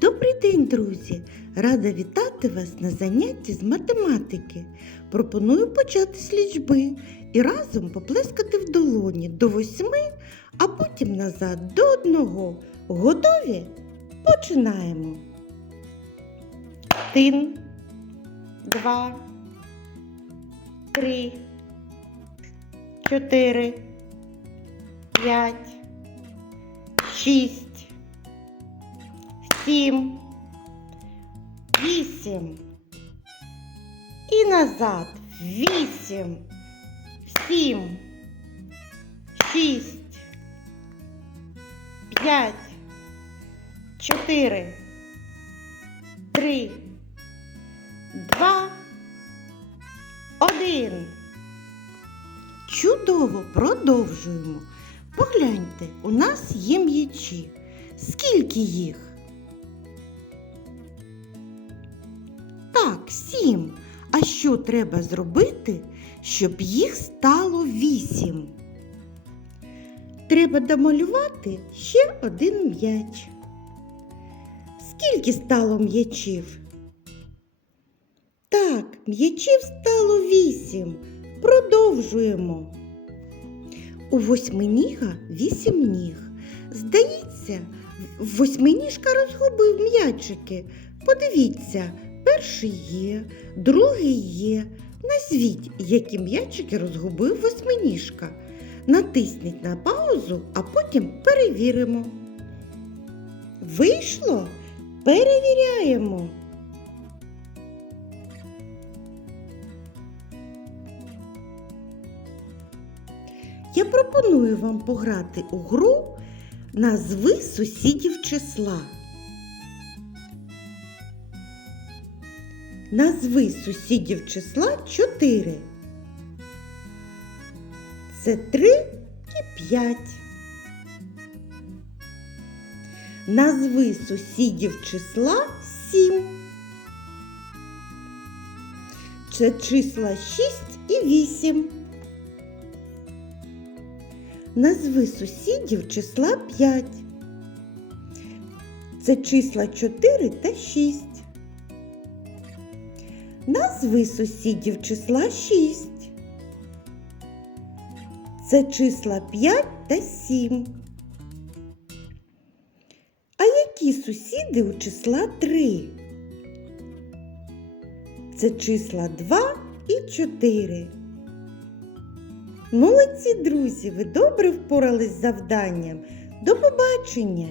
Добрий день, друзі! Рада вітати вас на занятті з математики. Пропоную почати з лічби і разом поплескати в долоні до восьми, а потім назад до одного. Готові? Починаємо. Один, два, три, чотири, п'ять, шість сім, вісім. І назад. Вісім, сім, шість, п'ять, чотири, три, два, один. Чудово продовжуємо. Погляньте, у нас є м'ячі. Скільки їх? Так, сім. А що треба зробити, щоб їх стало вісім? Треба домалювати ще один м'яч. Скільки стало м'ячів? Так, м'ячів стало вісім. Продовжуємо. У восьминіга вісім ніг. Здається, восьминіжка розгубив м'ячики. Подивіться, перший є, другий є. Назвіть, які м'ячики розгубив восьминіжка. Натисніть на паузу, а потім перевіримо. Вийшло? Перевіряємо. Я пропоную вам пограти у гру Назви сусідів числа. Назви сусідів числа 4. Це 3 і 5. Назви сусідів числа 7. Це числа 6 і 8. Назви сусідів числа 5. Це числа 4 та 6. Назви сусідів числа 6. Це числа 5 та 7. А які сусіди у числа 3? Це числа 2 і 4. Молодці, друзі, ви добре впорались з завданням. До побачення!